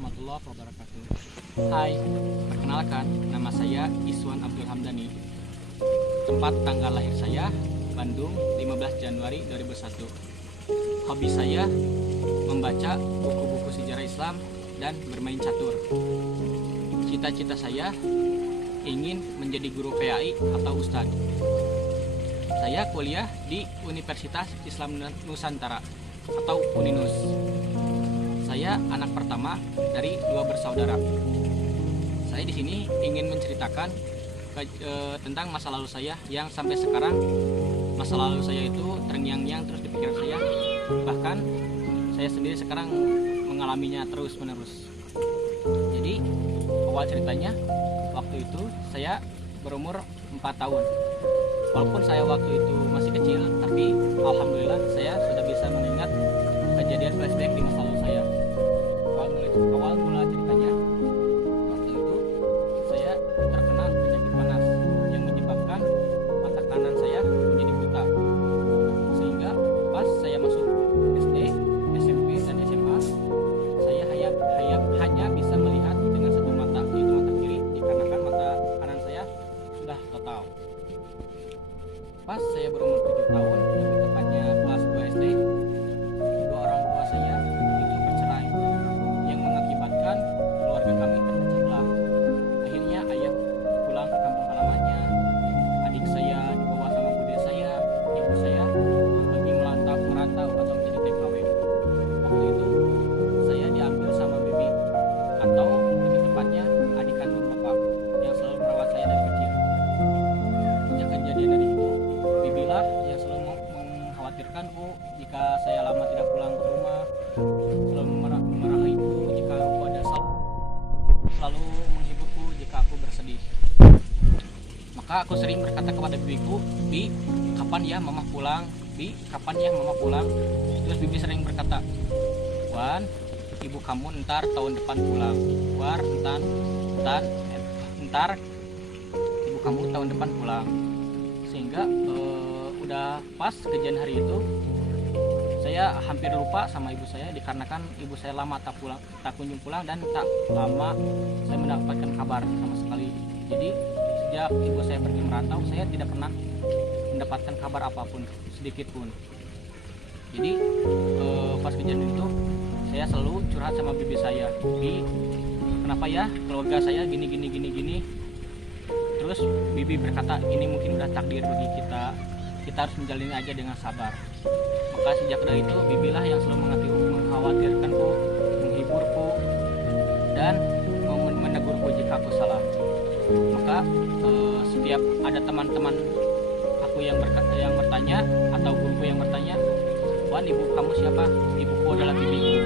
warahmatullahi wabarakatuh. Hai, perkenalkan, nama saya Iswan Abdul Hamdani. Tempat tanggal lahir saya, Bandung, 15 Januari 2001. Hobi saya membaca buku-buku sejarah Islam dan bermain catur. Cita-cita saya ingin menjadi guru PAI atau Ustadz. Saya kuliah di Universitas Islam Nusantara atau UNINUS. Saya anak pertama dari 2 bersaudara. Saya di sini ingin menceritakan tentang masa lalu saya yang sampai sekarang masa lalu saya itu terngiang-ngiang terus di pikiran saya. Bahkan saya sendiri sekarang mengalaminya terus-menerus. Jadi awal ceritanya waktu itu saya berumur 4 tahun. Walaupun saya waktu itu masih kecil, tapi alhamdulillah saya sudah bisa mengingat kejadian flashback di masa lalu saya. Awal mula ceritanya, waktu itu saya terkena penyakit panas yang menyebabkan mata kanan saya menjadi buta. Sehingga pas saya masuk SD, SMP, dan SMA, saya hanya bisa melihat dengan satu mata, yaitu mata kiri, dikarenakan mata kanan saya sudah total. Pas saya berumur 7 tahun, lebih tepatnya kelas 2 SD, kedua orang tua saya itu bercerai, yang mengakibatkan keluarga kami terpecah belah. Akhirnya ayah pulang ke kampung halamannya, adik saya dibawa sama bude saya, ibu saya pergi merantau atau menjadi TKW. Waktu itu saya diambil sama bibi, atau lebih tepatnya adik kandung bapak, yang selalu merawat saya dari kecil. Sejak kejadian dari itu, bibilah yang selalu mengkhawatirkanku jika saya lama tidak pulang ke rumah, selalu memarahiku jika aku ada salah, selalu menghiburku jika aku bersedih. Maka aku sering berkata kepada bibiku, "Bi, kapan ya mama pulang? Bi, kapan ya mama pulang?" Terus bibi sering berkata, "Wan, ibu kamu ntar tahun depan pulang. War, ntar ibu kamu tahun depan pulang." Sehingga udah pas kejadian hari itu saya hampir lupa sama ibu saya, dikarenakan ibu saya lama tak kunjung pulang, dan tak lama saya mendapatkan kabar sama sekali. Jadi sejak ibu saya pergi merantau, saya tidak pernah mendapatkan kabar apapun sedikit pun. Jadi pas kejadian itu saya selalu curhat sama bibi saya, "Bi, kenapa ya keluarga saya gini. Terus bibi berkata, "Ini mungkin udah takdir bagi kita harus menjalani aja dengan sabar." Maka sejak dari itu bibilah yang selalu mengkhawatirkanku, menghiburku, dan menegurku jika aku salah. Maka setiap ada teman-teman aku yang bertanya, atau guruku yang bertanya, "Wan, ibu kamu siapa?" "Ibuku adalah bibiku."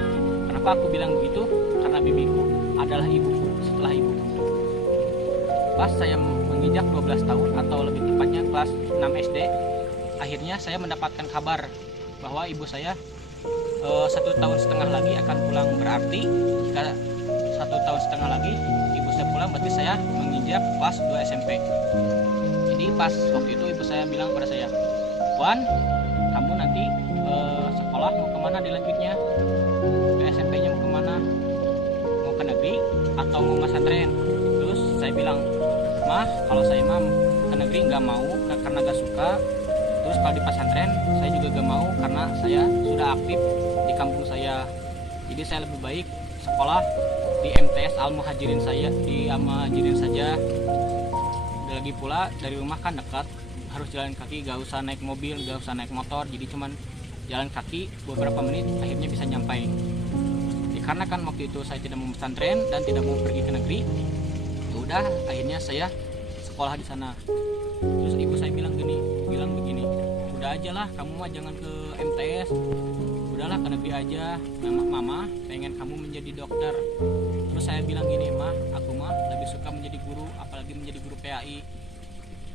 Kenapa aku bilang begitu? Karena bibiku adalah ibuku setelah ibuku. Pas saya menginjak 12 tahun atau lebih tepatnya kelas 6 SD, akhirnya saya mendapatkan kabar bahwa ibu saya 1,5 tahun lagi akan pulang. Berarti jika 1,5 tahun lagi ibu saya pulang, berarti saya menginjak kelas 2 SMP. Jadi pas waktu itu ibu saya bilang pada saya, "Wan, kamu nanti sekolah mau kemana dilanjutnya? Ke SMP-nya mau kemana? Mau ke negeri atau mau pesantren?" Terus saya bilang, "Mah, kalau saya ke negeri nggak mau karena nggak suka. Terus kalau di pesantren saya juga nggak mau karena saya sudah aktif di kampung saya. Jadi saya lebih baik sekolah di MTS Al-Muhajirin saja. Lagi pula dari rumah kan dekat, harus jalan kaki, gak usah naik mobil, gak usah naik motor. Jadi cuman jalan kaki beberapa menit akhirnya bisa nyampai." Karena kan waktu itu saya tidak mau pesantren dan tidak mau pergi ke negeri, ya udah akhirnya saya sekolah di sana. Terus ibu saya bilang begini, "Udah aja lah, kamu mah jangan ke MTS, udahlah ke negeri aja. Mama pengen kamu menjadi dokter." Terus saya bilang gini, "Mah, aku mah lebih suka menjadi guru, apalagi menjadi guru PAI.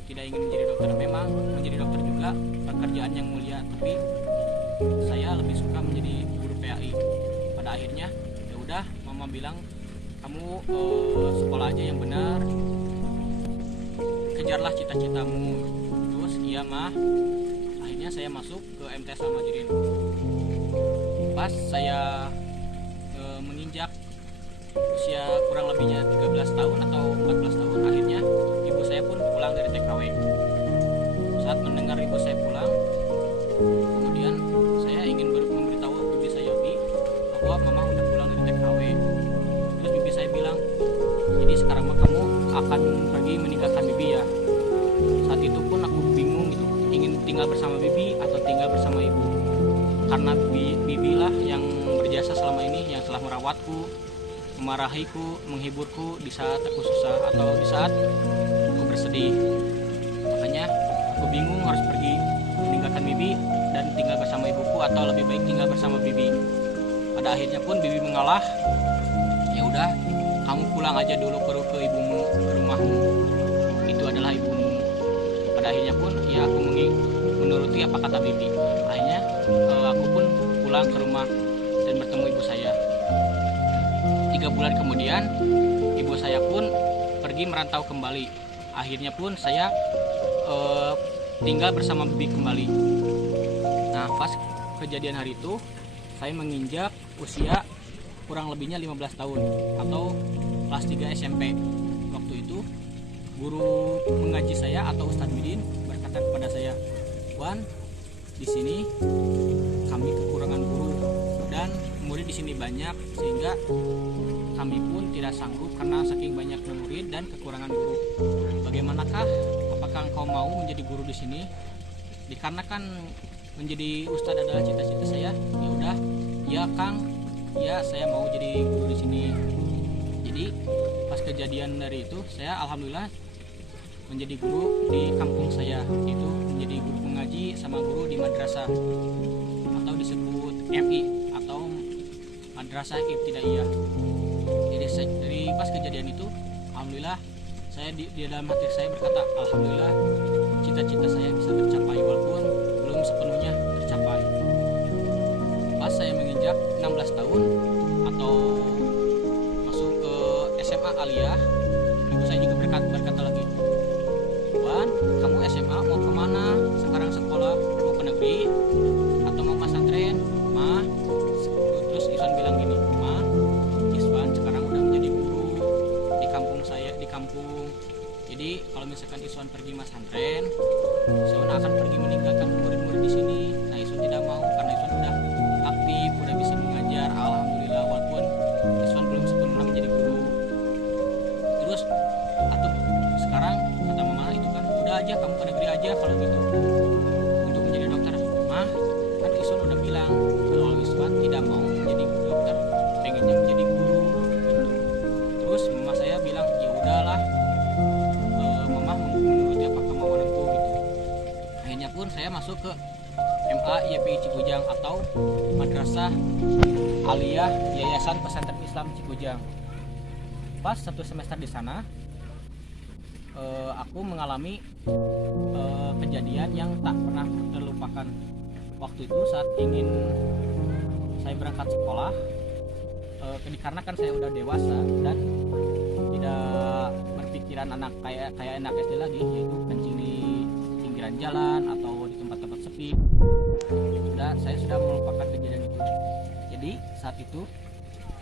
Tidak ingin menjadi dokter. Memang menjadi dokter juga pekerjaan yang mulia, tapi saya lebih suka menjadi guru PAI." Pada akhirnya ya udah, mama bilang, "Kamu sekolah aja yang benar, kejarlah cita-citamu." Terus iya mah, akhirnya saya masuk ke MTS Al-Muhajirin. Pas saya menginjak usia kurang lebihnya 13 tahun atau 14 tahun, akhirnya ibu saya pun pulang dari TKW. Saat mendengar ibu saya pulang, kemudian saya ingin memberitahu bibi saya, Bi, bahwa mama udah pulang dari TKW. Terus bibi saya bilang, jadi sekarang mah kamu akan pergi meninggalkan bibi ya. Saat itu pun aku bingung gitu, ingin tinggal bersama bibi atau tinggal bersama ibu, karena bibi lah yang berjasa selama ini, yang telah merawatku, memarahiku, menghiburku di saat aku susah atau di saat aku bersedih. Makanya aku bingung harus pergi meninggalkan bibi dan tinggal bersama ibuku atau lebih baik tinggal bersama bibi. Pada akhirnya pun bibi mengalah, ya udah kamu pulang aja dulu ke ibumu, ke rumahmu, itu adalah ibumu. Pada akhirnya pun ya aku menuruti apa kata bibi. Akhirnya aku pun pulang ke rumah dan bertemu ibu saya. 3 bulan kemudian ibu saya pun pergi merantau kembali. Akhirnya pun saya tinggal bersama bibi kembali. Nah, pas kejadian hari itu saya menginjak usia kurang lebihnya 15 tahun atau kelas 3 SMP. Waktu itu guru mengaji saya atau Ustadz Bidin berkata kepada saya, "Wan, di sini kami kekurangan guru dan murid di sini banyak sehingga kami pun tidak sanggup karena saking banyaknya murid dan kekurangan guru. Bagaimanakah? Apakah engkau mau menjadi guru di sini? Dikarenakan menjadi ustadz adalah cita-cita saya. Ya udah, ya Kang, ya saya mau jadi guru di sini." Jadi pas kejadian dari itu, saya alhamdulillah menjadi guru di kampung saya, yaitu menjadi guru mengaji sama guru di madrasah atau disebut MI atau madrasah ibtidaiyah. Jadi dari pas kejadian itu, alhamdulillah saya di dalam hati saya berkata, alhamdulillah cita-cita saya bisa tercapai walaupun belum sepenuhnya tercapai. Pas saya menginjak 16 tahun atau masuk ke SMA Aliyah, ibu saya juga berkata lagi, "Wan, kamu SMA mau kemana? Sekarang sekolah mau ke negeri atau mau pesantren?" "Ma," terus Iswan bilang gini, "Ma, Iswan sekarang udah menjadi guru di kampung saya, di kampung. Jadi kalau misalkan Iswan pergi pesantren, Iswan akan pergi meninggalkan murid-murid di sini." Nah, Iswan tidak mau karena Iswan udah aktif, udah bisa mengajar, alhamdulillah, walaupun Iswan belum sepenuhnya menjadi guru. Terus atau sekarang kata mama itu kan, "Udah aja kamu ke negeri aja kalau gitu untuk menjadi dokter." "Mah, kan Iswan udah bilang kalau Iswan tidak mau menjadi dokter, pengennya menjadi guru gitu." Terus mama saya bilang, "Ya udahlah, mama menuruti apa kemauanku gitu." Akhirnya pun saya masuk ke MA YPI Cikujang atau Madrasah Aliyah Yayasan Pesantren Islam Cikujang. Pas 1 semester di sana, aku mengalami kejadian yang tak pernah terlupakan. Waktu itu saat ingin saya berangkat sekolah, dikarenakan saya udah dewasa dan tidak berpikiran anak kayak anak SD lagi, yaitu kencing di pinggiran jalan atau di tempat-tempat sepi. Saya sudah melupakan kejadian itu. Jadi saat itu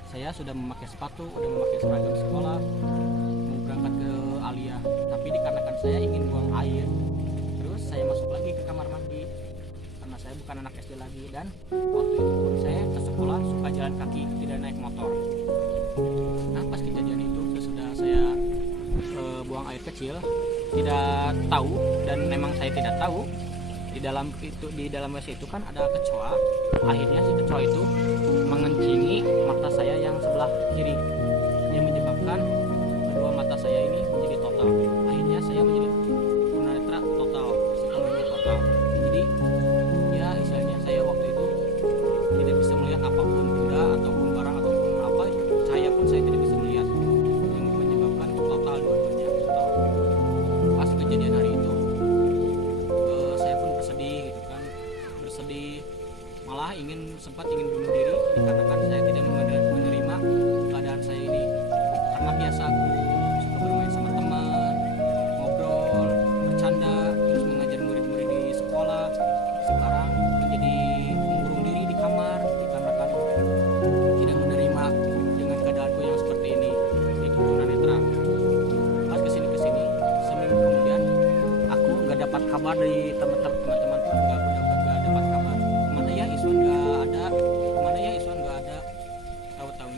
saya sudah memakai sepatu, sudah memakai seragam sekolah, mau berangkat ke Aliyah. Tapi dikarenakan saya ingin buang air, terus saya masuk lagi ke kamar mandi karena saya bukan anak SD lagi. Dan waktu itu pun saya ke sekolah suka jalan kaki, tidak naik motor. Nah, pas kejadian itu sesudah saya buang air kecil, tidak tahu dan memang saya tidak tahu di dalam WC itu kan ada kecoa. Akhirnya si kecoa itu mengencingi mata saya yang sebelah kiri, yang menyebabkan kedua mata saya ini menjadi total. Akhirnya saya menjadi tunanetra total, sepenuhnya total. Jadi ya istilahnya saya waktu itu tidak bisa melihat apapun, benda ataupun barang ataupun apa, cahaya pun saya tidak bisa melihat, yang menyebabkan total dua-duanya total. Pas kejadian hari itu saya pun bersedih gitu kan, malah sempat ingin bunuh diri dikarenakan saya tidak menerima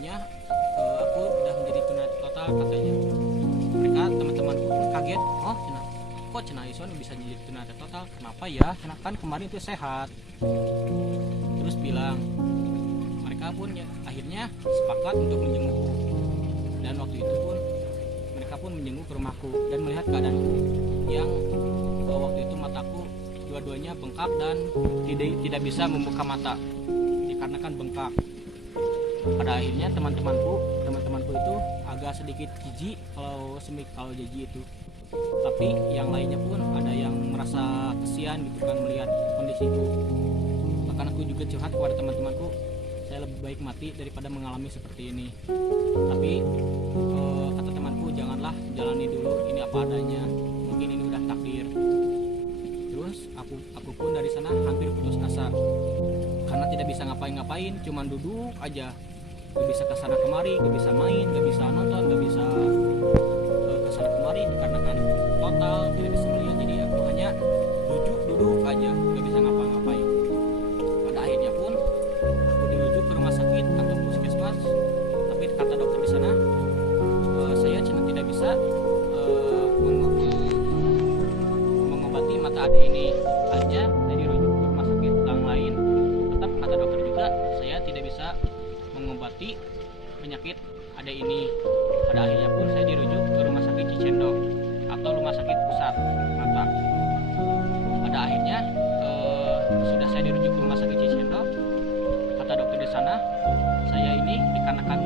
taunya aku udah menjadi tuna total katanya. Mereka teman-temanku pun kaget, oh cenah, kok cenah Ison bisa jadi tuna total, kenapa ya, cenah kan kemarin itu sehat. Terus bilang, mereka pun ya, akhirnya sepakat untuk menjengukku, dan waktu itu pun mereka pun menjenguk ke rumahku dan melihat keadaanku yang waktu itu mataku dua-duanya bengkak dan tidak bisa membuka mata dikarenakan bengkak. Pada akhirnya teman-temanku itu agak sedikit jijik kalau jijik itu, tapi yang lainnya pun ada yang merasa kesian gitu kan melihat kondisiku. Bahkan aku juga curhat kepada teman-temanku, saya lebih baik mati daripada mengalami seperti ini. Tapi kata temanku, janganlah, jalani dulu, ini apa adanya, mungkin ini udah takdir. Terus aku pun dari sana hampir putus asa karena tidak bisa ngapain-ngapain, cuman duduk aja, gak bisa kesana kemari, gak bisa main, gak bisa nonton, gak bisa kesana kemari dikarenakan total tidak bisa melihat. Jadi aku hanya duduk aja, gak bisa ngapa-ngapain. Pada akhirnya pun aku dirujuk ke rumah sakit atau puskesmas, tapi kata dokter di sana saya tidak bisa mengobati mata ade ini. Akhirnya saya dirujuk ke rumah sakit yang lain. Tetap kata dokter juga saya tidak bisa mengobati penyakit ade ini. Pada akhirnya pun saya dirujuk ke rumah sakit Cicendo atau rumah sakit pusat mata. Pada akhirnya sudah saya dirujuk ke rumah sakit Cicendo, kata dokter di sana saya ini dikarenakan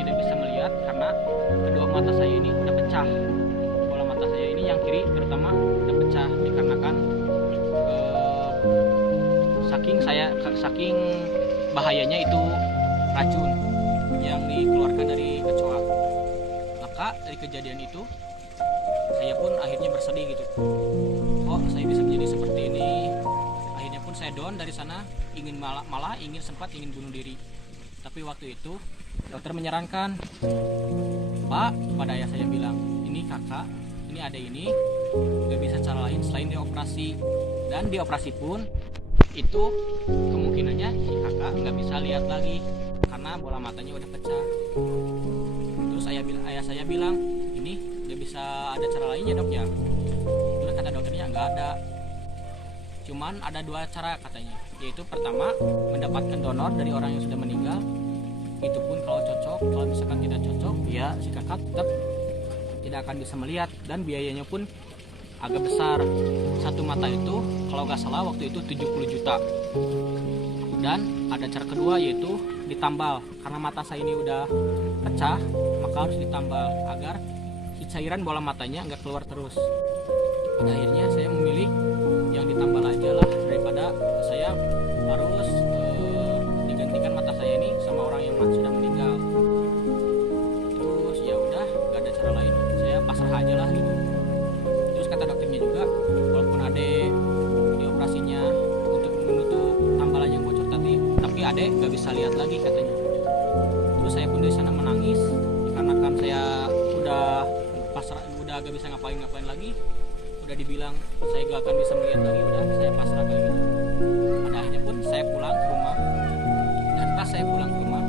tidak bisa melihat karena kedua mata saya ini udah pecah. Bola mata saya ini yang kiri terutama udah pecah dikarenakan saking bahayanya itu racun yang dikeluarkan dari kecoa. Maka dari kejadian itu saya pun akhirnya bersedih gitu, kok saya bisa menjadi seperti ini. Akhirnya pun saya down dari sana, ingin malah sempat ingin bunuh diri. Tapi waktu itu dokter menyarankan, Pak, pada ayah saya bilang, ini kakak, ini ada ini, gak bisa cara lain selain dioperasi. Dan dioperasi pun itu kemungkinannya si kakak gak bisa lihat lagi karena bola matanya udah pecah. Terus ayah saya bilang, ini gak bisa ada cara lainnya dok ya. Terus kata dokternya gak ada, cuman ada dua cara katanya, yaitu pertama mendapatkan donor dari orang yang sudah meninggal. Itu pun kalau cocok, kalau misalkan tidak cocok ya si kakak tetap tidak akan bisa melihat dan biayanya pun agak besar. Satu mata itu kalau nggak salah waktu itu 70 juta. Dan ada cara kedua yaitu ditambal, karena mata saya ini udah pecah maka harus ditambal agar si cairan bola matanya nggak keluar terus. Pada akhirnya saya memilih yang ditambal aja lah daripada saya harus digantikan mata saya ini sama orang yang sudah meninggal. Terus ya udah nggak ada cara lain, saya pasrah aja lah gitu. Terus kata dokternya juga, walaupun ade dioperasinya untuk menutup tambalan yang bocor tadi, tapi ade nggak bisa lihat lagi katanya. Terus saya pun dari sana menangis dikarenakan saya udah pasrah, udah gak bisa ngapain lagi. Udah dibilang saya gak akan bisa melihat lagi, udah saya pasrah kayak gitu. Pada akhirnya pun saya pulang ke rumah, dan pas saya pulang ke rumah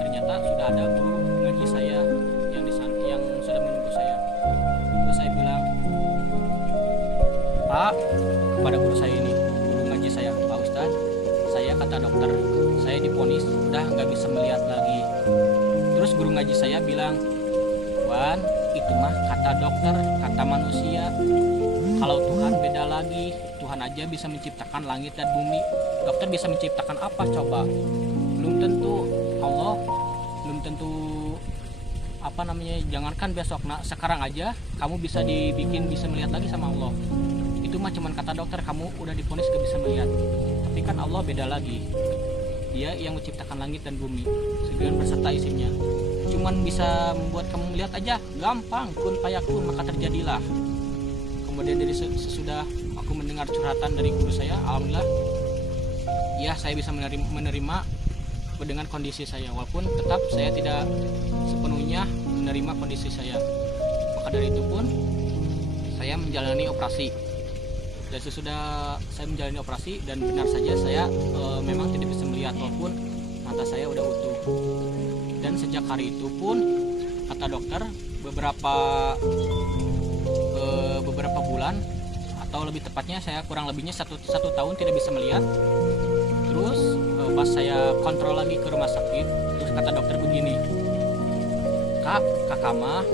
ternyata sudah ada guru ngaji saya yang di sana yang sudah menunggu saya. Terus saya bilang, Pak, kepada guru saya ini, guru ngaji saya, Pak Ustadz, saya kata dokter saya divonis udah nggak bisa melihat lagi. Terus guru ngaji saya bilang, Wan, itu mah kata dokter, kata manusia. Kalau Tuhan beda lagi, Tuhan aja bisa menciptakan langit dan bumi. Dokter bisa menciptakan apa coba? Belum tentu Allah, belum tentu apa namanya, jangankan besok, nah sekarang aja kamu bisa dibikin bisa melihat lagi sama Allah. Itu mah cuman kata dokter, kamu udah divonis gak bisa melihat. Tapi kan Allah beda lagi. Dia yang menciptakan langit dan bumi segala berserta isinya. Cuman bisa membuat kamu melihat aja, gampang, kun fayakun, maka terjadilah. Kemudian dari sesudah aku mendengar curhatan dari guru saya, alhamdulillah ya saya bisa menerima dengan kondisi saya, walaupun tetap saya tidak sepenuhnya menerima kondisi saya. Maka dari itu pun saya menjalani operasi. Dan sesudah saya menjalani operasi, dan benar saja saya memang tidak bisa melihat walaupun mata saya udah utuh. Dan sejak hari itu pun kata dokter beberapa bulan, atau lebih tepatnya saya kurang lebihnya satu tahun tidak bisa melihat. Terus pas saya kontrol lagi ke rumah sakit, terus kata dokter begini, kakak mah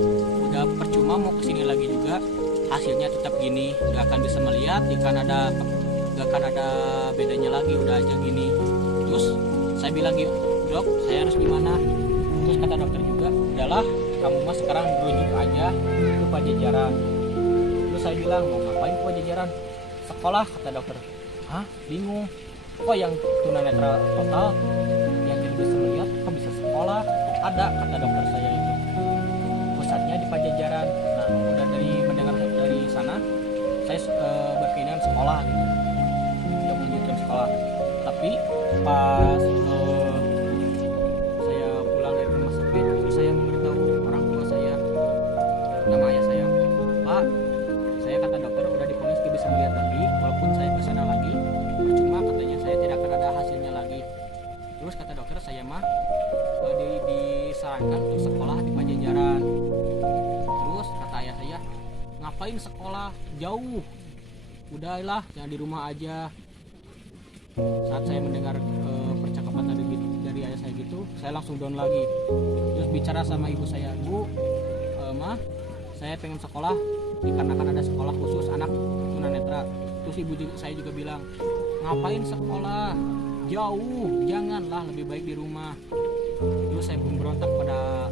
udah percuma mau kesini lagi juga, hasilnya tetap gini, gak akan bisa melihat, gak akan ada bedanya lagi, udah aja gini. Terus saya bilang, dok, saya harus gimana? Terus kata dokter juga, udahlah, kamu mah sekarang berujuk aja ke Pajajaran. Terus saya bilang, mau ngapain ke Pajajaran? Sekolah, kata dokter. Hah? Bingung. Kok yang tunanetra total, yang tidak bisa melihat, kok bisa sekolah? Ada, kata dokter saya itu. Pusatnya di Pajajaran. Nah, udah mendengar dari sana, saya berkeinginan sekolah gitu. Udah melanjutkan sekolah. Tapi pas saya pulang dari rumah sakit, saya memberitahu orang tua saya, nama ayah saya, Pak, saya kata dokter udah divonis tidak bisa melihat lagi, walaupun saya kesana lagi, percuma, katanya saya tidak akan ada hasilnya lagi. Terus kata dokter, saya mah disarankan untuk sekolah di Pajajaran. Terus kata ayah saya, ngapain sekolah jauh, udahlah jangan di rumah aja. Saat saya mendengar percakapan dari ayah saya gitu, saya langsung down lagi. Terus bicara sama ibu saya, Bu, mah saya pengen sekolah dikarenakan ada sekolah khusus anak tunanetra. Terus ibu saya juga bilang, ngapain sekolah jauh, janganlah, lebih baik di rumah. Terus saya pun berontak pada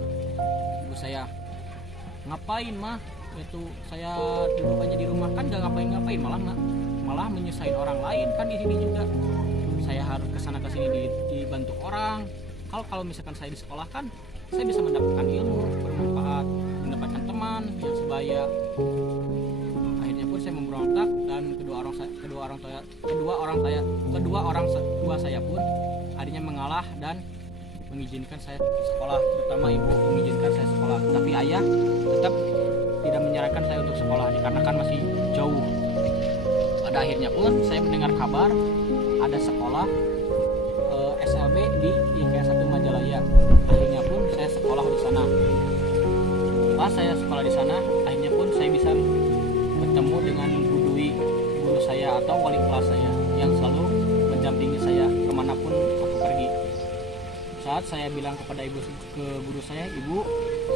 ibu saya, ngapain mah, itu saya duduk aja di rumah, kan gak ngapain-ngapain, malah menyusahin orang lain kan di sini juga. Saya harus kesana kesini dibantu orang. Kalau misalkan saya di sekolah kan saya bisa mendapatkan ilmu bermanfaat, mendapatkan teman yang sebaya. Akhirnya pun saya memberontak, dan kedua orang tua saya pun akhirnya mengalah dan mengizinkan saya sekolah, terutama ibu mengizinkan saya sekolah. Tapi ayah tetap tidak menyarankan saya untuk sekolah dikarenakan masih jauh. Pada akhirnya pun saya mendengar kabar ada sekolah SLB di IKS 1 Majalaya. Akhirnya pun saya sekolah di sana. Pas saya sekolah di sana, akhirnya pun saya bisa bertemu dengan guru saya atau wali kelas saya yang selalu mendampingi saya kemanapun aku pergi. Saat saya bilang kepada guru saya, ibu,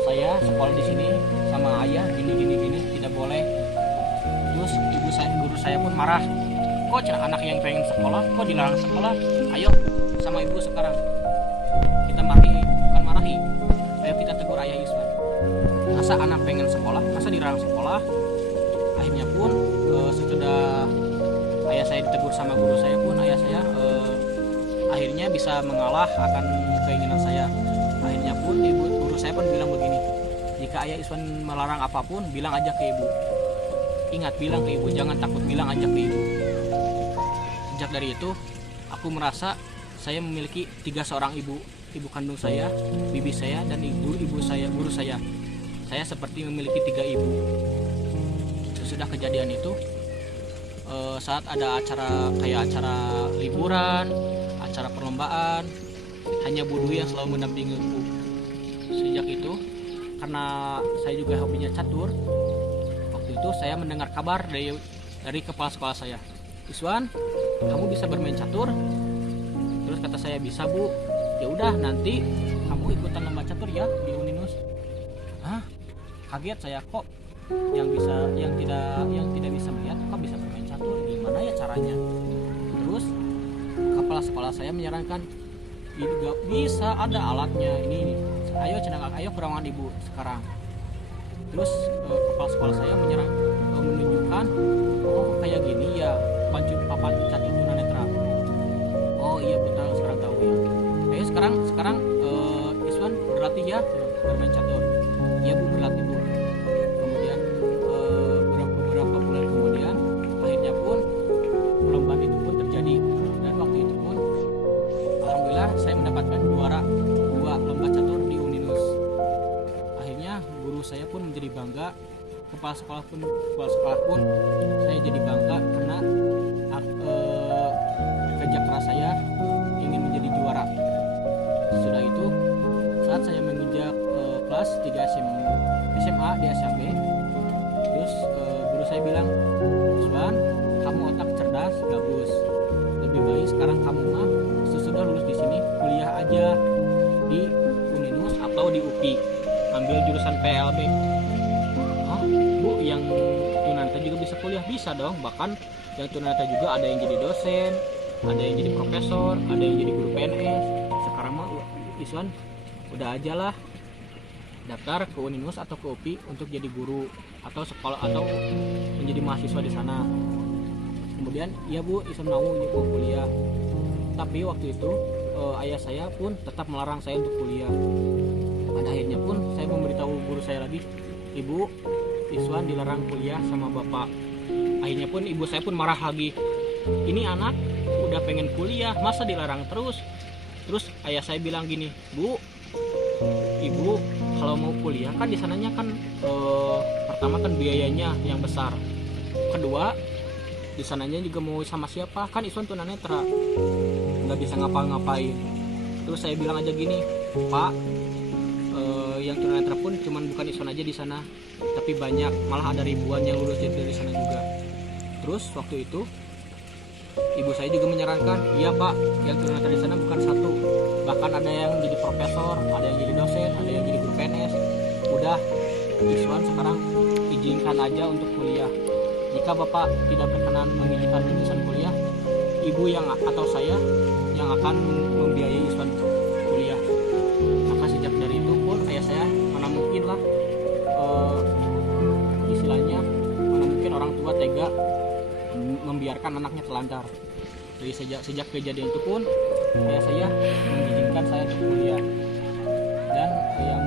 saya sekolah di sini sama ayah gini, tidak boleh. Terus guru saya pun marah, kok anak yang pengen sekolah kok dilarang sekolah? Ayo sama ibu sekarang kita marahi, ayo kita tegur ayah Iswan. Masa anak pengen sekolah, masa dilarang sekolah? Akhirnya pun sesudah ayah saya ditegur sama guru saya pun, ayah saya akhirnya bisa mengalah akan keinginan saya. Akhirnya pun guru saya pun bilang begini, jika ayah Iswan melarang apapun, bilang aja ke ibu. Ingat, bilang ke ibu, jangan takut, bilang aja ke ibu. Sejak dari itu, aku merasa saya memiliki 3 seorang ibu kandung saya, bibi saya, dan ibu saya, guru saya. Saya seperti memiliki 3 ibu. Sesudah kejadian itu, saat ada acara liburan, acara perlombaan, hanya Bu Dwi yang selalu mendampingiku. Sejak itu, karena saya juga hobinya catur, waktu itu saya mendengar kabar dari kepala sekolah saya, Iswan, kamu bisa bermain catur? Terus kata saya, bisa Bu. Ya udah, nanti kamu ikutan lomba catur ya di Uninus. Hah? Kaget saya, kok yang tidak bisa melihat kok bisa bermain catur? Gimana ya caranya? Terus kepala sekolah saya menyarankan, bisa, ada alatnya ini. Ayo ke ruangan ibu sekarang. Terus kepala sekolah saya menunjukkan, oh kayak gini ya, papan catur tunanetra. Oh iya betul, sekarang tahu ya. Ayo sekarang Iswan berlatih ya bermain catur. Iya Bu, berlatih Bu. Kemudian beberapa bulan kemudian akhirnya pun perlombaan itu pun terjadi, dan waktu itu pun alhamdulillah saya mendapatkan juara 2 lomba catur di Uninus. Akhirnya guru saya pun menjadi bangga, kepala sekolah pun saya jadi bangga karena kerja keras saya ingin menjadi juara. Sesudah itu saat saya menginjak kelas 3 SMA di SMB, terus guru saya bilang, Iswan, kamu otak cerdas, bagus. Lebih baik sekarang kamu mah sesudah lulus di sini kuliah aja di Uninus atau di UPI, ambil jurusan PLB. Hah, Bu, yang tunanetra juga bisa kuliah? Bisa dong, bahkan yang tunanetra juga ada yang jadi dosen, ada yang jadi profesor, ada yang jadi guru PNS. Sekarang mah Iswan udah aja lah daftar ke Uninus atau ke UPI untuk jadi guru atau sekolah atau menjadi mahasiswa di sana. Kemudian, iya Bu, Iswan mau kuliah. Tapi waktu itu ayah saya pun tetap melarang saya untuk kuliah. Pada akhirnya pun saya memberitahu guru saya lagi, Ibu, Iswan dilarang kuliah sama bapak. Akhirnya pun ibu saya pun marah lagi. Ini anak udah pengen kuliah, masa dilarang terus? Terus ayah saya bilang gini, Bu, Ibu kalau mau kuliah kan di sananya kan pertama kan biayanya yang besar. Kedua, di sananya juga mau sama siapa? Kan Iswan tunanetra, nggak bisa ngapa-ngapain. Terus saya bilang aja gini, Pak, yang tunanetra pun cuman bukan Iswan aja di sana, tapi banyak, malah ada ribuan yang lulus dari sana juga. Terus waktu itu ibu saya juga menyarankan, iya Pak, yang tunanetra di sana bukan satu, bahkan ada yang jadi profesor, ada yang jadi dosen, ada yang jadi guru PNS. Udah, Iswan sekarang izinkan aja untuk kuliah. Jika Bapak tidak berkenan mengizinkan lulusan kuliah, ibu yang atau saya yang akan membiayai Iswan kuliah. Maka sejak dari itu pun ayah saya mana mungkin lah istilahnya, mana mungkin orang tua tega membiarkan anaknya telantar. Jadi sejak kejadian itu pun ayah saya mengizinkan saya untuk kuliah, dan yang